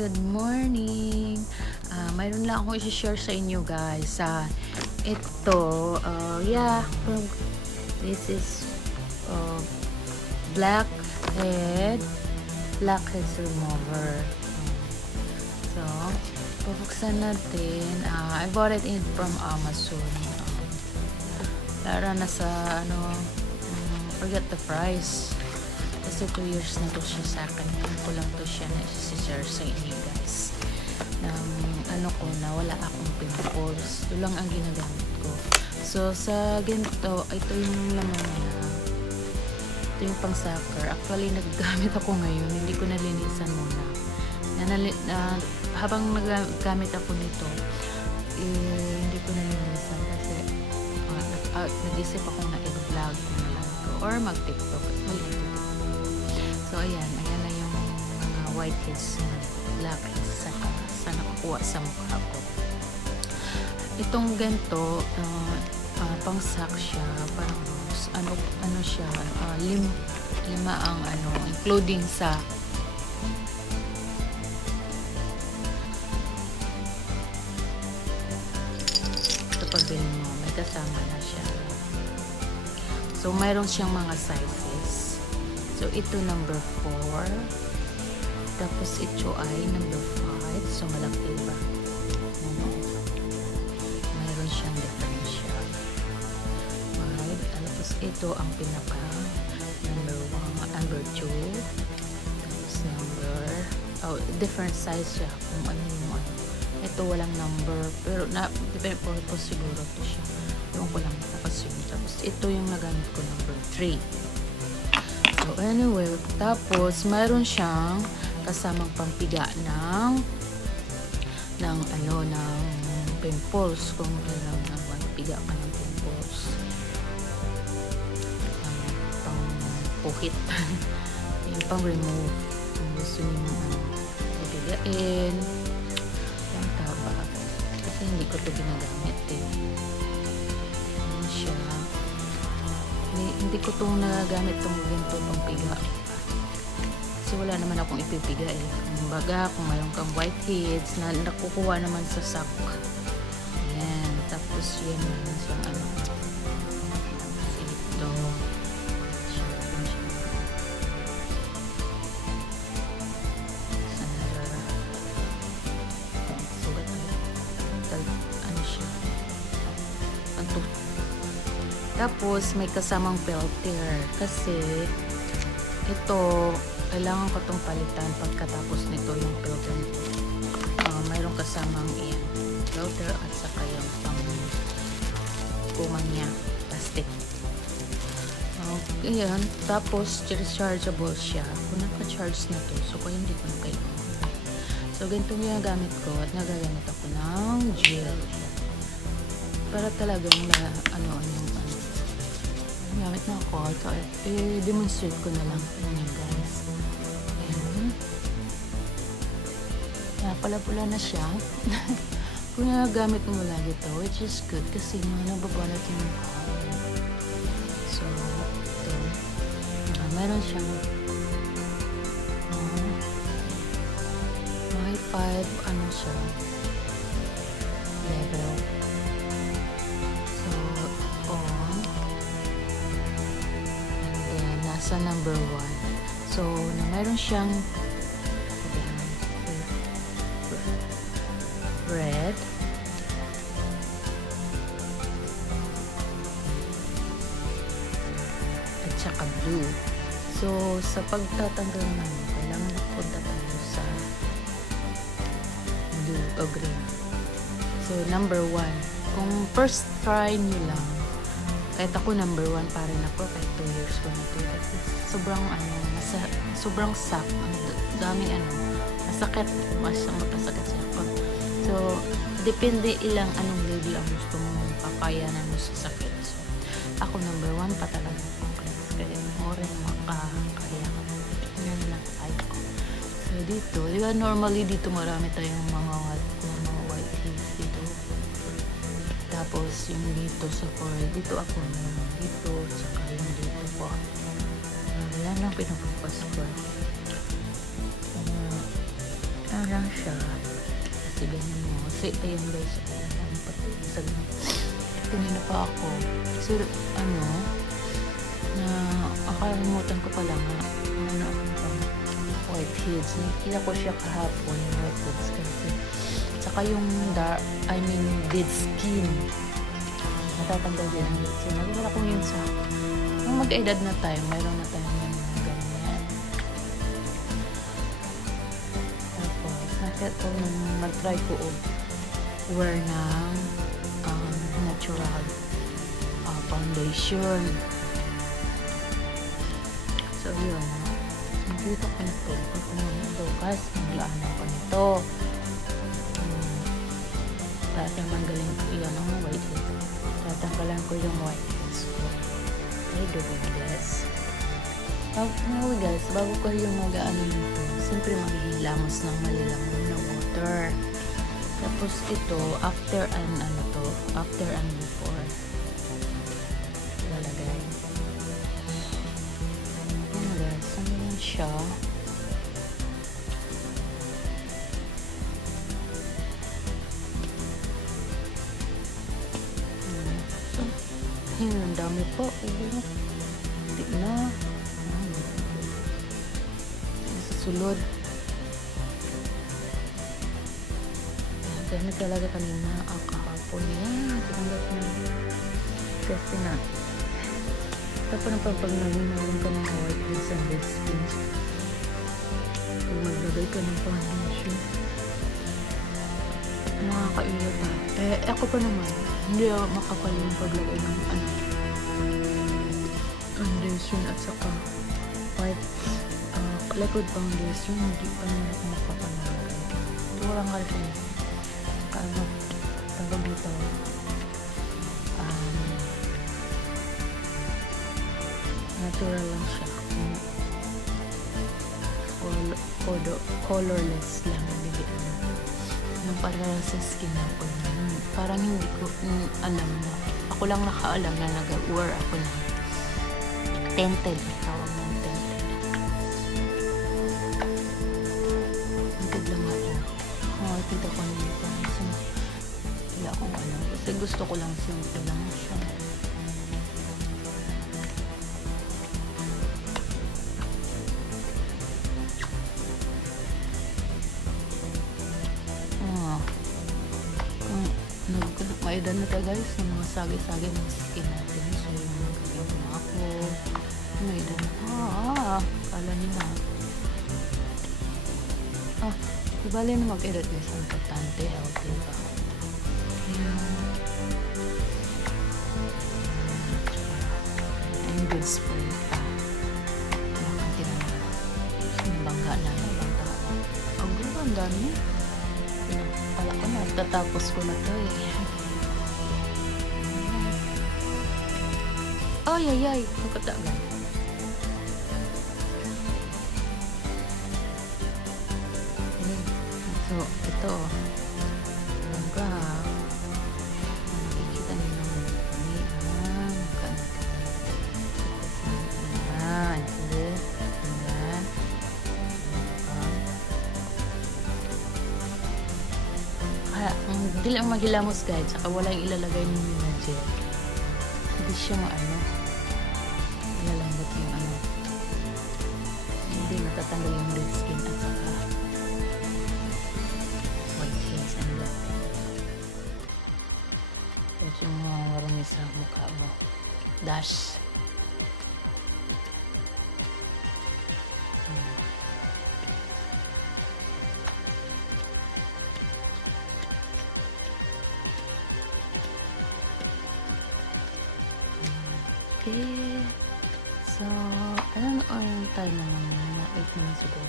Good morning! Mayroon lang ako i-share sa inyo guys. Ito, this is uh, blackhead remover. So, pupuksan natin. I bought it from Amazon. Lara na sa forget the price. Kasi 2 years na to siya sa akin. Ngayon ko lang to siya na isi-share sa inyo guys. Wala akong pimples. Ito lang ang ginagamit ko. So, sa ganito, ito yung laman niya. Ito yung pang sucker. Actually, nagagamit ako ngayon. Hindi ko nalinisan muna. Habang nagagamit ako nito, hindi ko nalinisan kasi nag-isip ako na i-vlog ko na lang ko or mag-tiktok. So, ayan na yung mga whiteheads, black heads sa nakukuha sa mukha ko. Itong ganito, pang-sack siya, parang siya, lima ang including sa ito pag-bilhin mo, may kasama na siya. So, mayroon siyang mga sizes. So, ito number 4. Tapos, ito ay number 5. So, malaki ba? Mayroon siyang differential. Right? Tapos, ito ang pinaka number 1, number 2. Tapos, different size siya. Kung ano yung ito walang number. Pero, depende po siguro ito siya. Yung ko lang nakasyon. Tapos, ito yung nagamit ko number 3. So, anyway, tapos, mayroon siyang kasamang pampiga ng pimples. Kung kailangan pampiga ka ng pimples. Pang puhit. Yung pang remove. Kung gusto nyo pipigain. Yung taba. Kasi hindi ko ito ginagamit Yan siya. Hindi ko itong nagagamit itong ginto itong piga. Kasi wala naman akong ipipiga Kumbaga, kung mayroon kang whiteheads na nakukuha naman sa sack. Ayan. Tapos yan naman siyang ito. Sugat siya. Tapos, may kasamang filter. Kasi, ito, kailangan ko itong palitan pagkatapos nito yung filter nito. Mayroong kasamang filter at saka yung pang niya, plastic. Ayan. Tapos, rechargeable siya. Kung naka-charge na to, so kaya hindi ko na kailangan. So, ganito yung gamit ko at nagagamit ako ng gel. Para talagang gamit na ako. So, i-demonstrate ko na lang yun guys. Ayan. Pala-pula na siya. Kung nagagamit mo lagi ito, which is good kasi nababalat yung mukha. So, ito. Meron siyang may 5 siya level. Sa number 1. So, mayroon siyang red, at saka blue. So, sa pagtatanggal naman, kailangan punta tayo sa blue o green. So, number 1. Kung first try nyo lang, kahit ako number 1 pa rin ako, kahit 2 years ko na ito. Kasi sobrang sak, daming masakit, mapasakit siya ako. So, depende ilang anong level ang gusto mong papayanan mo sa sakit. So, ako number 1 pa talaga. Kaya mo rin makakaya ka. Yan lang tayo ko. So, dito, di ba normally dito marami tayong mga whiteheads dito. Tapos, yung dito sa forehead, dito ako dito, saka yung dito po. Wala nang pinupupas ko. lang siya. Kasi ganyan mo. Kasi, ayun guys, ano pati, isag na. Kanina pa ako. Kasi, ano, na, akalimutan ko pala nga, ano ako pang whiteheads. Nakikita ko siya kahapon, yung whiteheads kasi. Saka yung dead skin. Matatanggal din ang dead skin. Nagkala ko yun sa, kung mag-edad na tayo, mayroon na tayo ng ganyan. Tapos, nakita ko nung mag-try ko wear ng natural foundation. So, yun. Nakita ko na ito. Ako naman ito. Kasi maglaanan ko nito. Tatanggalin ko yan ang whiteheads. Tatanggalan ko yung whiteheads ko. I do this. Guys, bago ko yung mag-ano nito, siyempre maghihilamos ng malilamon na water. Tapos ito, after and before. Lalagay. Ayan guys, ano yan siya? Ang dami po. Hindi na. Susunod. Dami talaga kanina. Kahapon yan. Tinanggap na. Kasi na. Tapos pag naging ka ng whiteheads and dead skin. Kung maglagay ka ng foundation. Nakakaiyak pa. Ako pa naman. Hindi ako makapal yung paglagay ng foundation at saka white liquid foundation. Hindi pa naman ako makapal na lagay. Ito lang kasi tawag dito natural lang siya. Colorless lang bigyan yung para sa skin ako. Parang hindi ko alam na ako lang nakaalam na nag-wear ako na tinted. Tawag ng tinted. Tinted lang ako. Kita ko nito. Wala akong alam. Kasi gusto ko lang simple lang siya. Maedad na tayo guys, yung mga sagi-sagi ng skin natin. So, yung mga na ako. Maedad na. Kala nyo na. Ibali na mag-edad guys. Ang importante, healthy ka. And good spray ka. Ang tinanong. Sinabangga na. Ang dami. Pala ko na. Tatapos ko na to Ay. Magkatagal. So, ito. Alam ka ha. Nakikita nyo naman. Ayan. Ayan. Kaya, hindi lang maghilamos guys. Saka wala yung ilalagay ninyo na gel. Hindi siya lalambot yung hindi natatanggal yung dead skin at saka whiteheads and black. Tapos yung mga marami sa mukha mo. Dash. Okay. So, ano yung time naman na 8 minutes ago.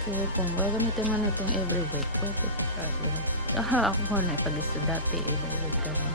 So, kung gagamitin mo na itong every week, okay pa problem. Ako ko na ipag-isa dati, every week kami.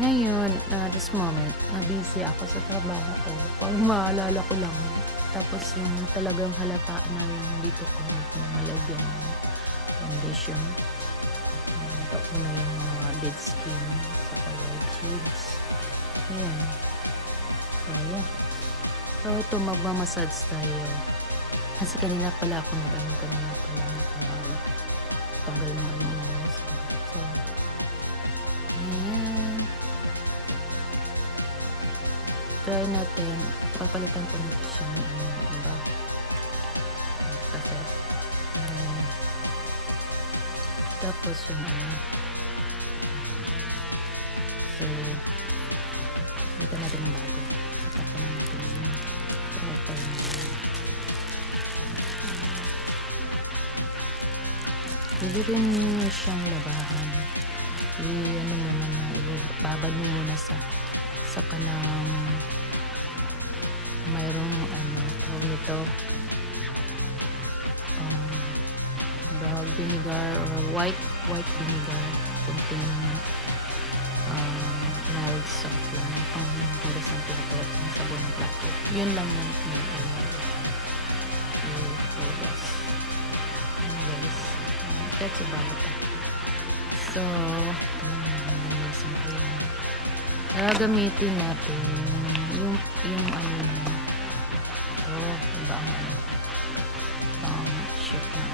Ngayon, this moment, na-busy ako sa trabaho ko. Pag maalala ko lang, tapos yung talagang halata na yung dito ko, na malagyan ng foundation. Ito na yung mga dead skin sa whiteheads. Ayan. So, ayan. So, ito, magmamassage tayo. Kasi kanina pala ako kanina pala tanggal mo mo. So, ayan. Try natin. Papalitan ko nito siya ng iba. Kasi, tapos yung so, palitan natin ng bago. Palitan natin yung proper na pwede rin nyo siyang labahan. Ano muna na, ibabad mo muna sa kanang mayroong tawag nito bahag vinegar or white vinegar kunting mild salt lang pang galas ng plato ang sabon ng plato yun lang yung guys that's about it. So gagamitin natin yung ito iba ang shoot na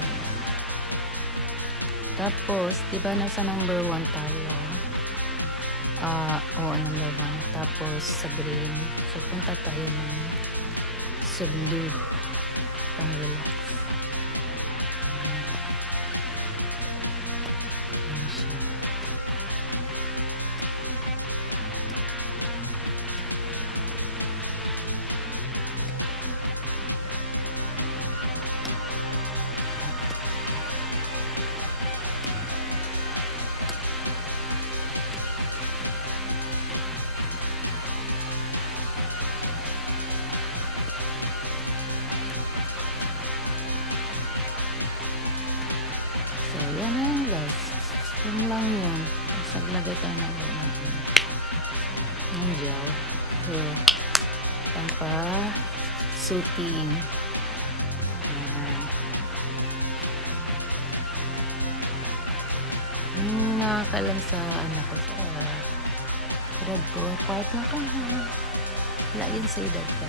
tapos diba nasa number 1 tayo number 1 tapos sa green so punta tayo sa blue pang relax So, yan lang guys. Yan lang yun. Saglagay tayo ng gel. So, pampa suiting. Nakakalam sa ko sa edad ko. Quiet na ko ha. Wala yun sa edad ko.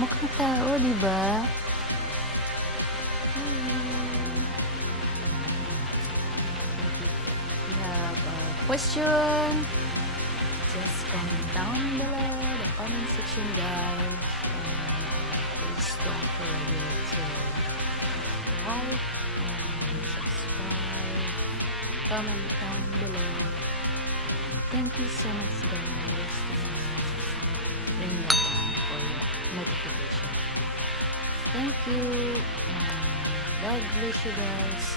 Mukhang tao, di ba? You have a question? Just comment down below the comment section, guys. Please don't forget to like and subscribe. Comment down below. Thank you so much, guys. Ring that on for your notification. Thank you. God bless you guys.